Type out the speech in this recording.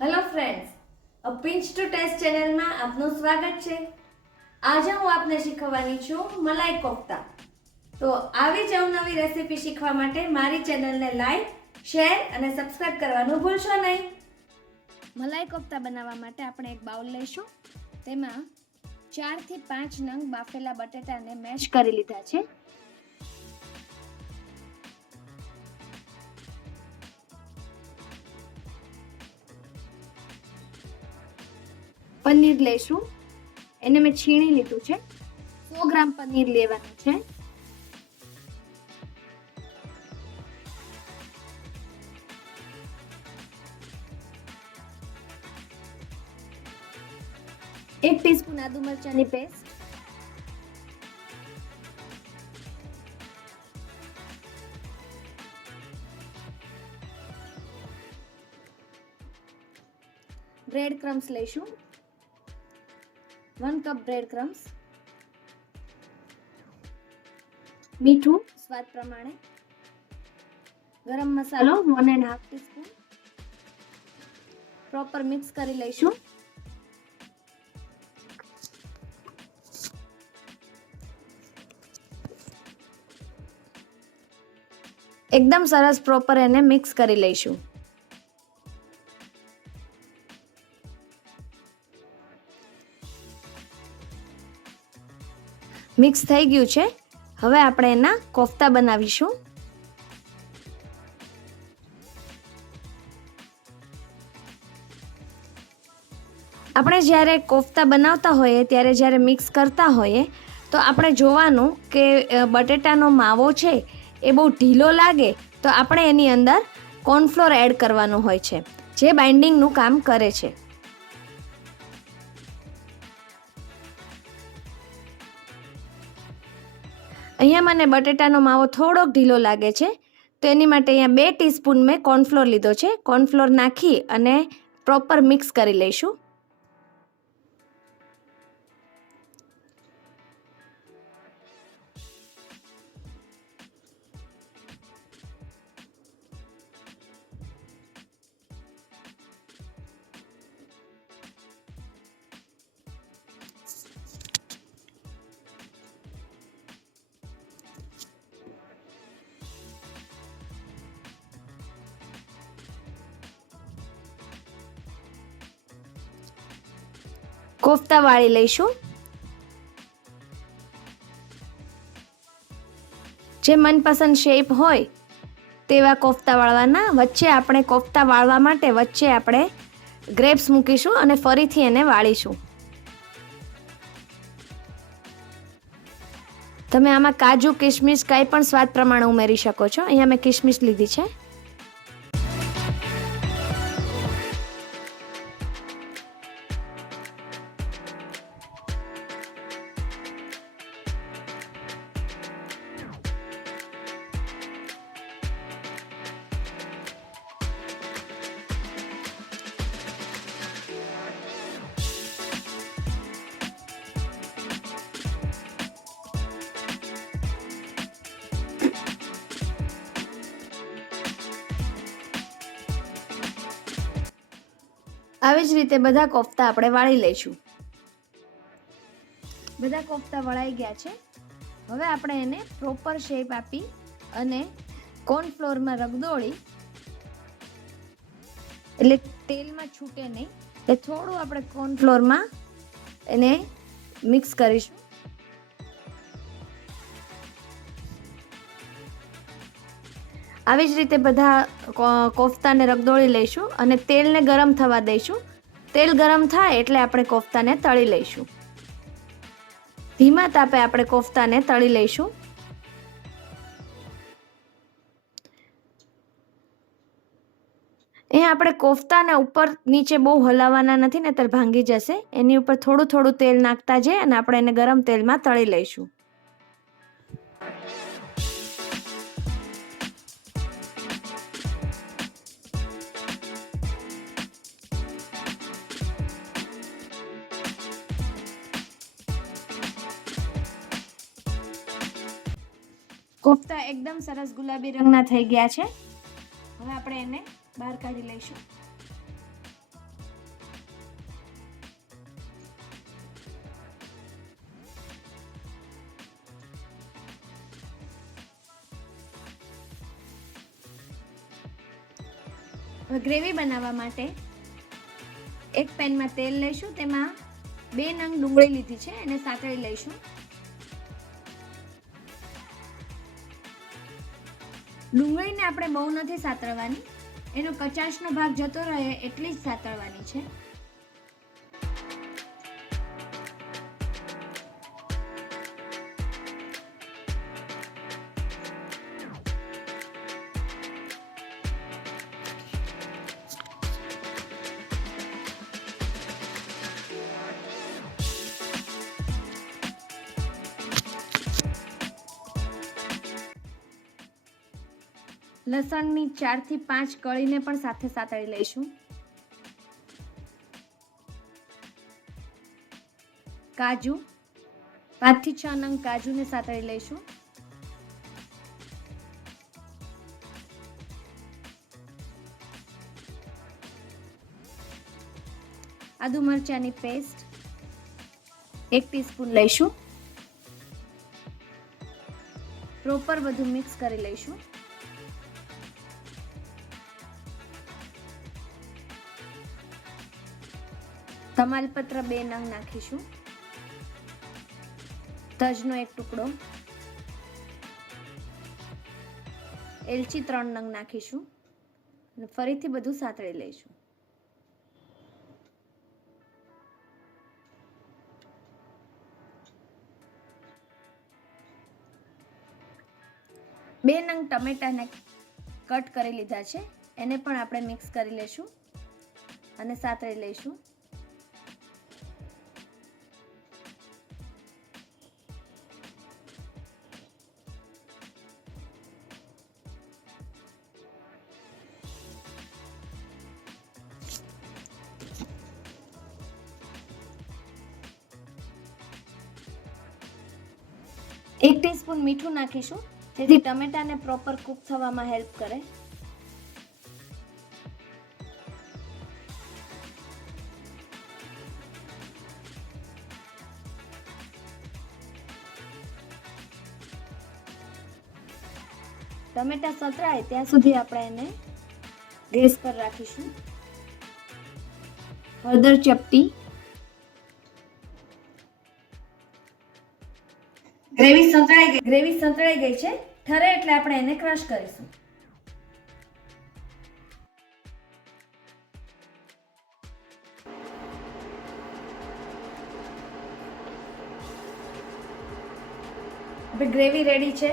Hello friends, અ pinch two test ચેનલમાં આપનું સ્વાગત છે. આજે હું આપને શીખવવાની છું મલાઈ કોફતા. તો આવી જ અવનવી રેસીપી શીખવા માટે મારી ચેનલને લાઈક, શેર અને સબસ્ક્રાઇબ કરવાનું ભૂલશો નહીં. મલાઈ કોફતા બનાવવા માટે આપણે એક બાઉલ લઈશું. તેમાં 4 થી 5 નંગ બાફેલા બટેટાને મેશ કરી લીધા છે. પનીર લઈશું. એને મેં છીણી લીધું છે. 100 ગ્રામ પનીર લેવાનું છે. એક ટીસ્પૂન આદુ મરચાંની પેસ્ટ, બ્રેડ ક્રમ્સ લઈશું. 1 કપ બ્રેડ ક્રમ્સ, મીઠું સ્વાદ પ્રમાણે, ગરમ મસાલો 1.5 ટીસ્પૂન. પ્રોપર મિક્સ કરી લઈશું. એકદમ સરસ પ્રોપર એને મિક્સ કરી લઈશું. મિક્સ થઈ ગયું છે. હવે આપણે એના કોફતા બનાવીશું. આપણે જ્યારે કોફતા બનાવતા હોઈએ ત્યારે જ્યારે મિક્સ કરતા હોઈએ તો આપણે જોવાનું કે બટેટાનો માવો છે એ બહુ ઢીલો લાગે તો આપણે એની અંદર કોર્નફ્લોર એડ કરવાનો હોય છે, જે બાઇન્ડિંગનું કામ કરે છે. અહીંયા મને બટેટાનો માવો થોડોક ઢીલો લાગે છે, તો એની માટે અહીંયા 2 ટીસ્પૂન મેં કોર્નફ્લોર લીધો છે. કોર્નફ્લોર નાખી અને પ્રોપર મિક્સ કરી લઈશું. કોફતા વાળી લઈશું. જે મનપસંદ શેપ હોય તેવા કોફતા વાળવાના. વચ્ચે આપણે કોફતા વાળવા માટે વચ્ચે આપણે ગ્રેપ્સ મૂકીશું અને ફરીથી એને વાળીશું. તમે આમાં કાજુ, કિશમિશ કાંઈ પણ સ્વાદ પ્રમાણે ઉમેરી શકો છો. અહીંયા મેં કિશમિશ લીધી છે. આવી જ રીતે બધા કોફતા આપણે વાળી લઈશું. બધા કોફતા વળાઈ ગયા છે. હવે આપણે એને પ્રોપર શેપ આપી અને કોર્નફ્લોરમાં રગદોળી, એટલે તેલમાં છૂટે નહીં, એટલે થોડું આપણે કોર્નફ્લોરમાં એને મિક્સ કરીશું. આવી જ રીતે બધા કોફતાને રગદોળી લઈશું અને તેલને ગરમ થવા દઈશું. તેલ ગરમ થાય એટલે આપણે કોફતાને તળી લઈશું. ધીમા તાપે આપણે કોફતાને તળી લઈશું. અહીંયા આપણે કોફતાને ઉપર નીચે બહુ હલાવવાના નથી, નહીંતર ભાંગી જશે. એની ઉપર થોડું થોડું તેલ નાખતા જઈએ અને આપણે એને ગરમ તેલમાં તળી લઈશું. કોફતા એકદમ સરસ ગુલાબી રંગના થઈ ગયા છે. હવે આપણે એને બહાર કાઢી લઈશું. હવે ગ્રેવી બનાવવા માટે એક પેનમાં તેલ લઈશું, તેમાં 2 નંગ ડુંગળી લીધી છે એને સાતળી લઈશું. ડુંગળીને આપણે બહુ નથી સાતળવાની, એનો કચાશનો ભાગ જતો રહે એટલી જ સાતળવાની છે. લસણની 4 થી 5 કળીને પણ સાથે સાતળી લઈશું. કાજુ 5 થી 6 નંગ કાજુને સાતળી લઈશું. આદુ મરચાંની પેસ્ટ 1 ટીસ્પૂન લઈશું. પ્રોપર બધું મિક્સ કરી લઈશું. તમાલપત્ર 2 નંગ નાખીશું. તજનો 1 ટુકડો, એલચી 3 નંગ નાખીશું અને ફરીથી બધું સાતળી લઈશું. બે નંગ ટમેટાને કટ કરી લીધા છે, એને પણ આપણે મિક્સ કરી લઈશું અને સાતળી લઈશું. એક ટીસ્પૂન મીઠું નાખીશું, જેથી ટમેટાને પ્રોપર કૂક થવામાં હેલ્પ કરે. ટમેટા સતરાય ત્યાં સુધી આપણે એને ગેસ પર રાખીશું. હળદર ચપટી, ગ્રેવી સંતળાઈ ગઈ છે. ઠરે એટલે આપણે એને ક્રશ કરીશું. હવે ગ્રેવી રેડી છે.